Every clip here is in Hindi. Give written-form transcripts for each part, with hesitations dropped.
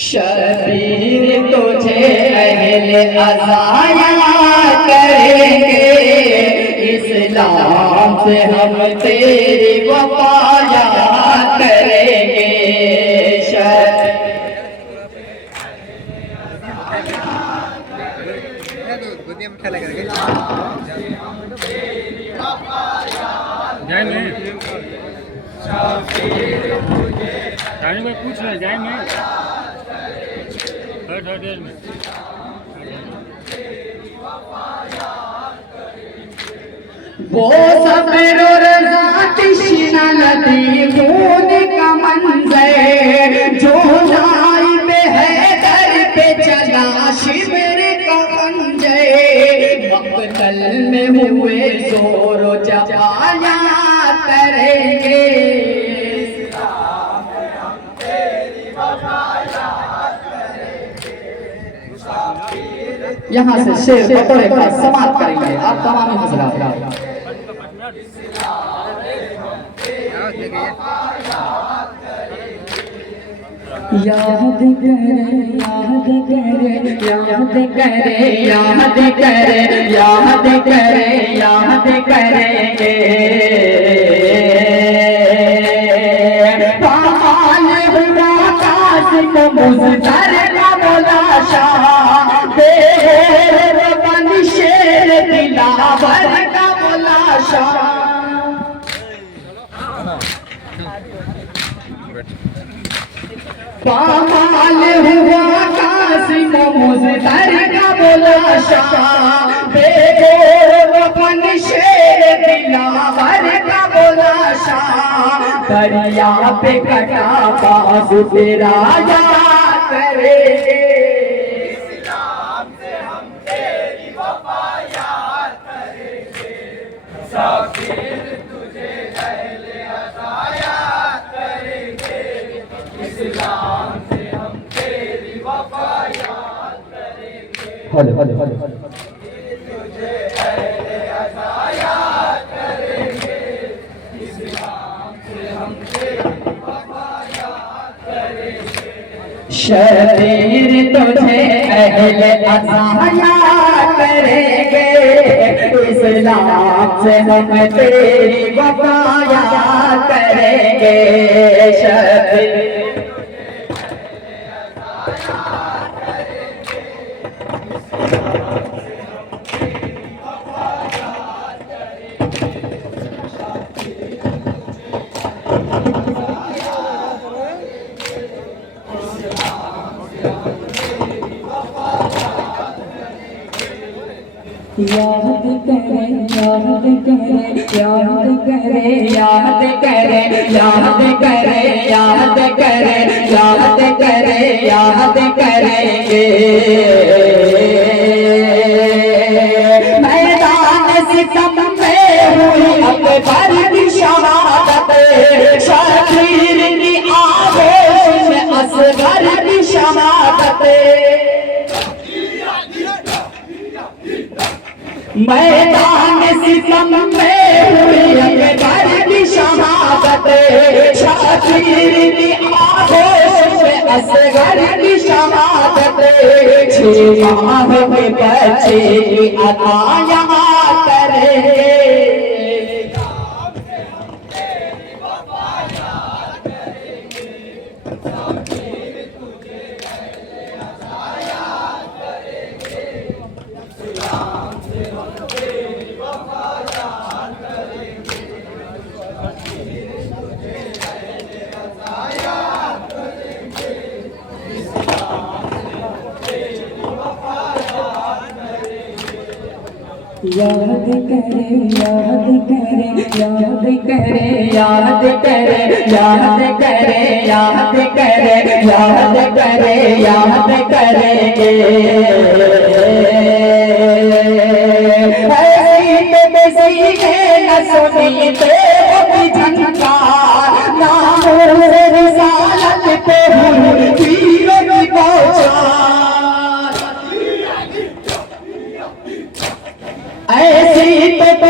शबीर तुझे अहले अज़ाया करेंगे, इस्लाम से हम तेरी वफ़ाया करेंगे। भाई पूछ रहे जाएंगे देर में। वो सब्र और रज़ा तश्ना नदी खून का मंज़र, जो नाइब हैदर पे चला शिबिर का खंजर, मक़तल में हुए ज़ोर जवाया करेंगे। यहाँ से शेर बतौर का समाप्त करेंगे आप तमाम हज़रात। याद करे याद करे याद करे याद करे याद करे याद करेंगे। पाल हुआ कासिम मुज़्ज़र का मुलाशा, शेर दिलावर का मुलाशा। पामाल हुआ कासिम मुज़्ज़र का मुलाशा, बेगोरपन शेर दिलावर का मुलाशा। दरिया पे कटा बाज़ु तेरा याद करेंगे, शबीर तुझे अहले अज़ाया करेंगे, इस्लाम से हम तेरी वफ़ा याद करेंगे। तुझे अहले अज़ाया करेंगे, इस्लाम से हम तेरी वफ़ा याद करेंगे। शबीर तुझे अहले अज़ाया करेंगे, इस्लाम से हम तेरी वफ़ा याद करेंगे। शबीर याद करे याद करे याद करे याद करे याद करे याद करे याद करे याद करेंगे। मैदान सितम में हुई अकबर की शहादत, शबीर की आगोश में असगर की शहादत। मैदान सितम में हुई अकबर की शहादत, शबीर की आगोश में असगर की शहादत। 6 माह के बच्चे की अता यहाँ करेंगे, याद करे याद करे याद करे याद करे याद करे याद करे याद करे याद करेंगे। न सुनी ते झंकार, नाम रिसालत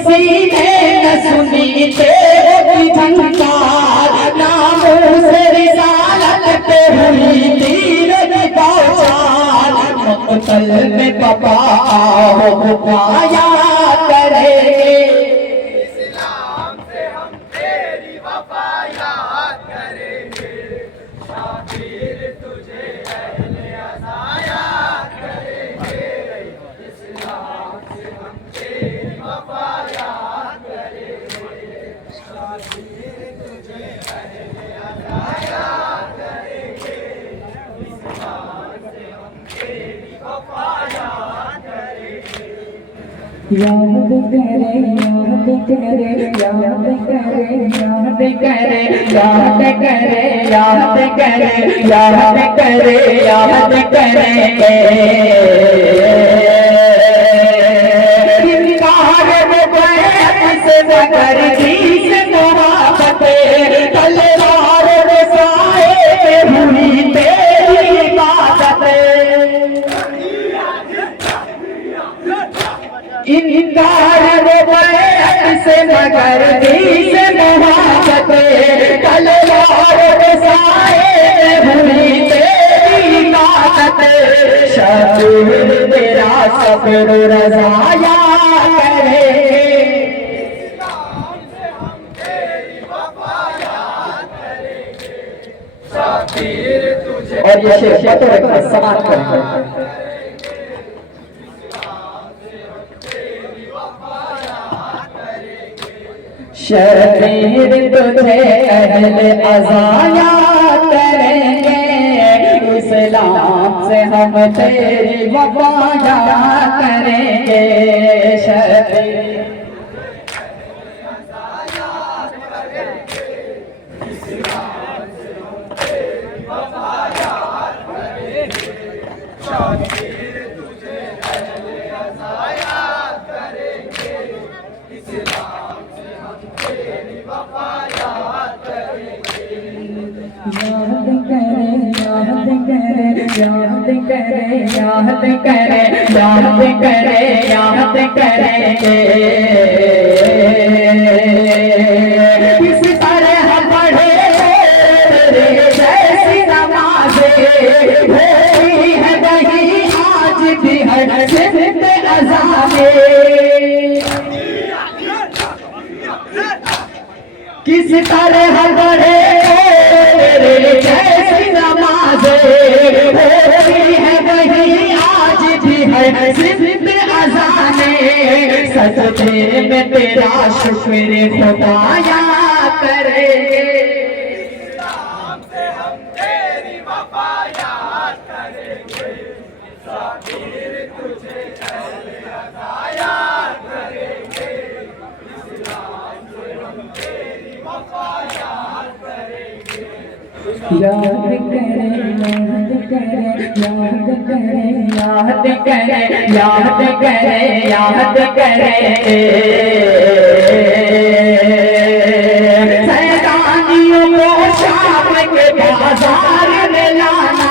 पसीने न सुनी तेरी झंकार, नामों से रिसालत पे हुई तीर की बौछार, मक़तल में बपा हो पाया करेंगे, इस्लाम से हम तेरी वफा याद करेंगे, शाबिर तुझे अहले अज़ा याद करेंगे, इस्लाम से हम तेरी वफा याद करेंगे, शाबिर तुझे अहले अज़ा याद करेंगे, इस्लाम से हम तेरी वफा याद करेंगे। याद करे याद करे याद करे याद करे याद करे याद करे याद करे याद करेंगे, इनकार वो बैत से मगर जी से मोहब्बत, तलवार रसाए में हुई तेरी इबादत, इनकार वो बैत से मगर जी से मोहब्बत, तलवार रसाए में हुई तेरी इबादत, शाबिर तेरा सब्र रज़ाया करेंगे, इस्लाम से हम तेरी वफा याद करेंगे, शाबिर तुझे और ये शेर बतौर एक समाप्त करेंगे। शबीर तुझे अहले अज़ा याद करेंगे, इस्लाम से हम तेरी वफा याद करेंगे, शबीर याद करे याद करे याद करे याद करे याद करे याद करेंगे, किस तरह पढ़े तेरे जैसी नमाज़ें होती है वही आज भी हर सिफ्त अज़ा में, किस तरह पढ़े तेरे जैसी नमाज़ें होती है वही आज भी है सिफ्त अज़ा में, सजदे में तेरा शुक्र खुदाया करेंगे, इस्लाम से हम तेरी वफा याद करेंगे, शाबिर तुझे अहले अज़ा याद करेंगे, इस्लाम से हम तेरी वफा याद करेंगे। याद करे याद करे याद करे याद करे याद करे याद करे, सैतानियों को शाम के बाजार में लाना,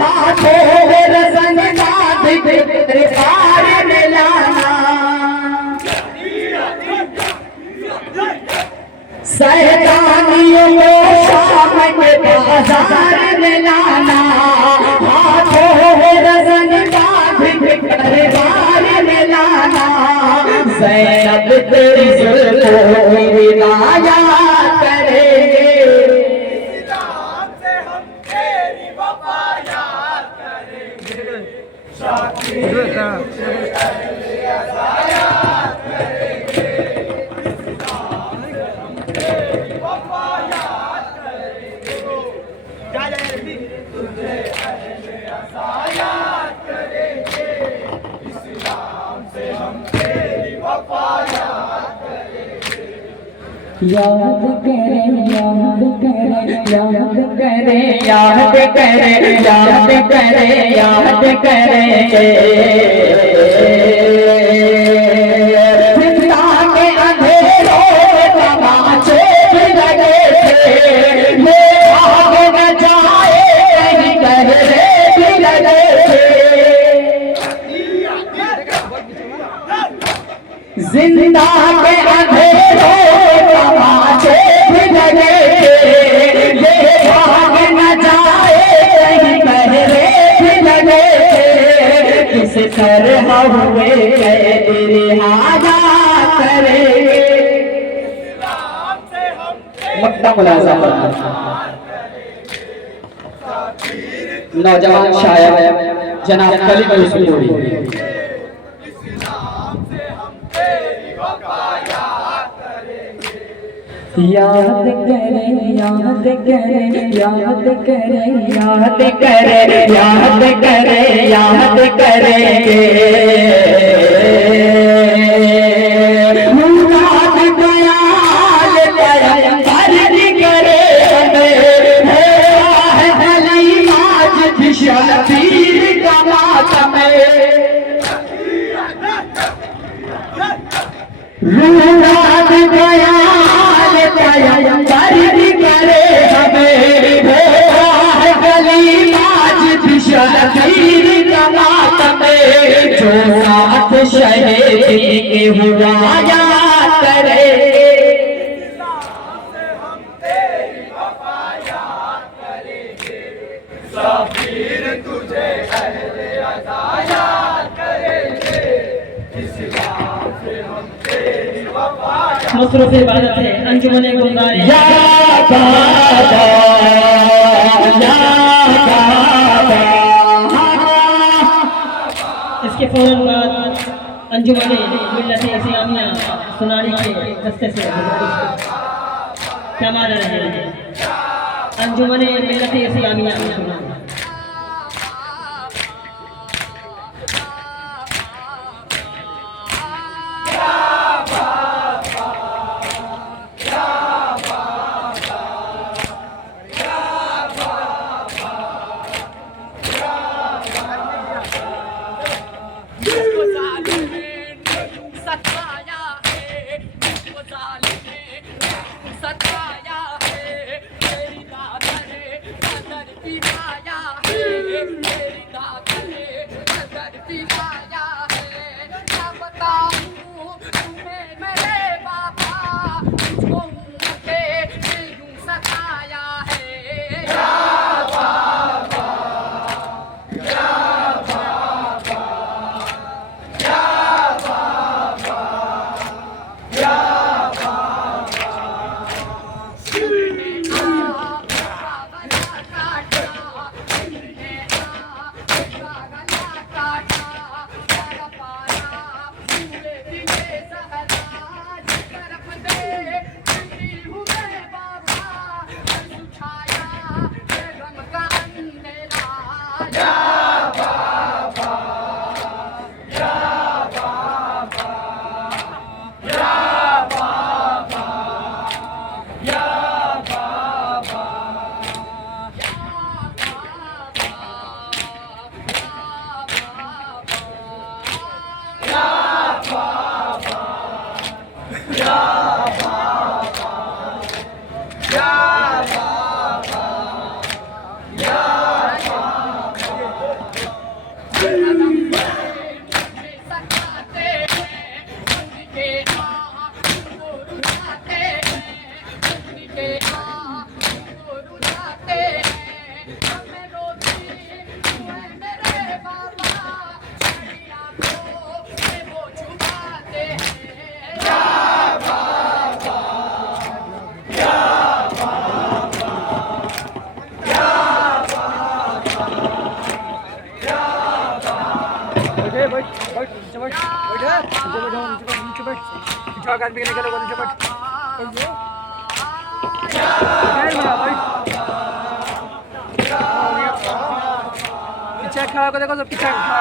हाथों में रज़न बांध के पार में लाना, सैतानियों को शाम के बाजार में लाना, हाथों में रज़न बांध के दरबार में लाना, ज़ैनब तेरी जुल्फ़ों की विदाया करेंगे, इस्लाम से हम तेरी वफा याद करेंगे, शाबिर तुझे अहले अज़ा याद करेंगे, इस्लाम से हम तेरी वफा याद करेंगे, तुझे अहले अज़ा याद करेंगे, इस्लाम से हम तेरी वफा याद करेंगे। याद करे याद करे याद करे याद करे याद करे याद करेंगे, चिंता के अंधेरों में तमाचे भी लगे थे, ये भाग न जाए कहीं गहरे भी लगे थे, जिंदगी जिंदा के अंधेरों तमाचे भी लगे ये भाग न जाए कहीं पहरे भी लगे किस तरह हुए कैद रिहाया करेंगे मक्ता मुलाजा नौजवान शायर जनाब कलीम यूसुफ जोड़ी याद करे याद करे याद करे याद करे याद करे याद करेंगे मुराद दयाल दयाल करे हमें है हलीम आज भी शबीर का मातम मुराद दयाल दर्द करे हमें है हलीम आज भी शबीर का मातम जो साथ शहीद के हुआ याद करे शबीर तुझे अहले अज़ा याद करेंगे इस्लाम से हम तेरी वफा मसरूफ़ इबादत है अंजुमन गुलजार या बाबा या बाबा इसके फौरन बाद अंजुमन मिल्लत इस्लामिया सुनारी के दस्ते से क्या माना रहे हैं अंजुमन मिल्लत इस्लामिया सुनारी पीछे खड़ा को देखो, सब पीछे खड़ा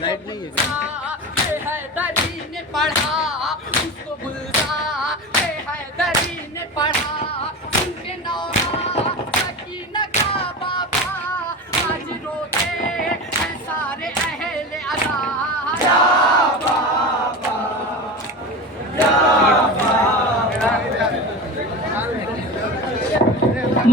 लाइट नहीं है। पढ़ा उसको गुलजार हैदरी ने पढ़ा।